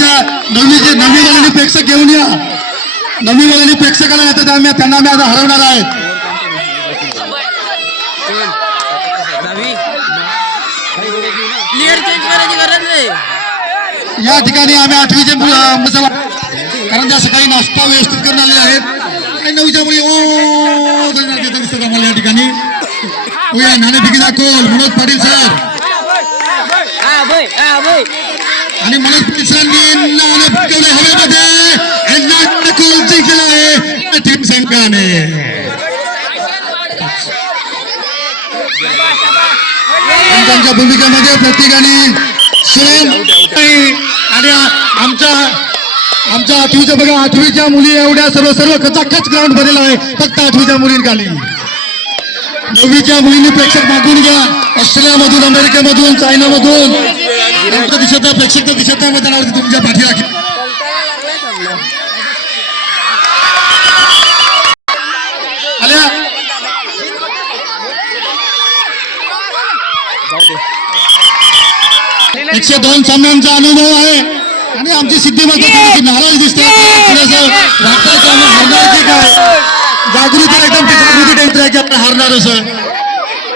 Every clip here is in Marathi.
आठवीच्या नवी वालेली प्रेक्षक घेऊन या. नवी वालेली प्रेक्षकाला येतात त्यांना आम्ही आता हरवणार आहे. या ठिकाणी आम्ही आठवीचे कारण त्या सकाळी नाश्ता व्यवस्थित करून आले आहेत आणि नऊच्या मुली दिसतात आम्हाला या ठिकाणी. नाणेफेकीचा कोल मनोज पाटील सर आणि मनोज पाटील सरांनी नाणे फेकवले हवेमध्ये कोल जिंकलेला आहे टीम संघाने. त्यांच्या भूमिकेमध्ये प्रत्येकाने आणि आमच्या आठवीच्या बघा आठवीच्या मुली एवढ्या सर्व खचाखच ग्राउंड भरलेला आहे फक्त आठवीच्या मुलींखाली. नववीच्या मुलींनी प्रेक्षक मागून घ्या. ऑस्ट्रेलियामधून अमेरिकेमधून चायनामधून दिसत नाही प्रेक्षक दिसत नाही मैदानावरती तुमच्या पाठी राखी. आल्या 102 सामन्यांचा अनुभव आहे आणि आमची सिद्धी मात्र नाराज दिसते. हरणार की काय जागृती एकदम जागृती टेन्शन आहे की आपण हरणार असं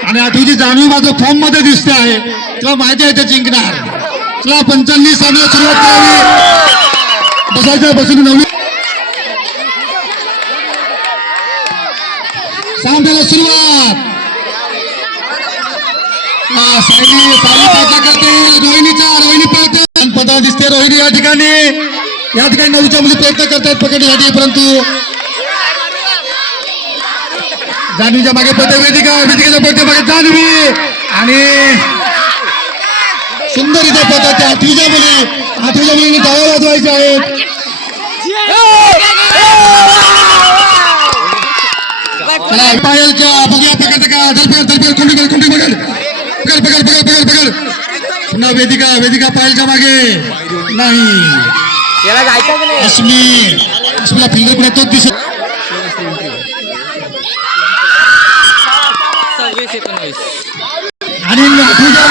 आणि आठवीची जाणीव मात्र फॉर्म मध्ये दिसते आहे. तुला माहिती आहे ते जिंकणार. तुला 45 सामन्याला सुरुवात करावी बसायचं बसून नववी सामन्याला सुरुवात. सायली प्रयत्न करते रोहिणी पळते पदा दिसते. रोहिणी या ठिकाणी नऊच्या मुली प्रयत्न करतात पकडण्यासाठी परंतु जान्हवीच्या मागे पडते वेदिकेच्या पडते मागे जान्हवी आणि सुंदर इथे पडतात आठवीच्या मुलींनी टाळ्या वाजवायच्या आहेत. पायलच्या बघूया पकडते का धरपकड कुंडी पकड पुन्हा वेदिका पायलच्या मागे नाही. अस्मीला फिल्डर पुढे तोच दिसत आणि आठवीच्या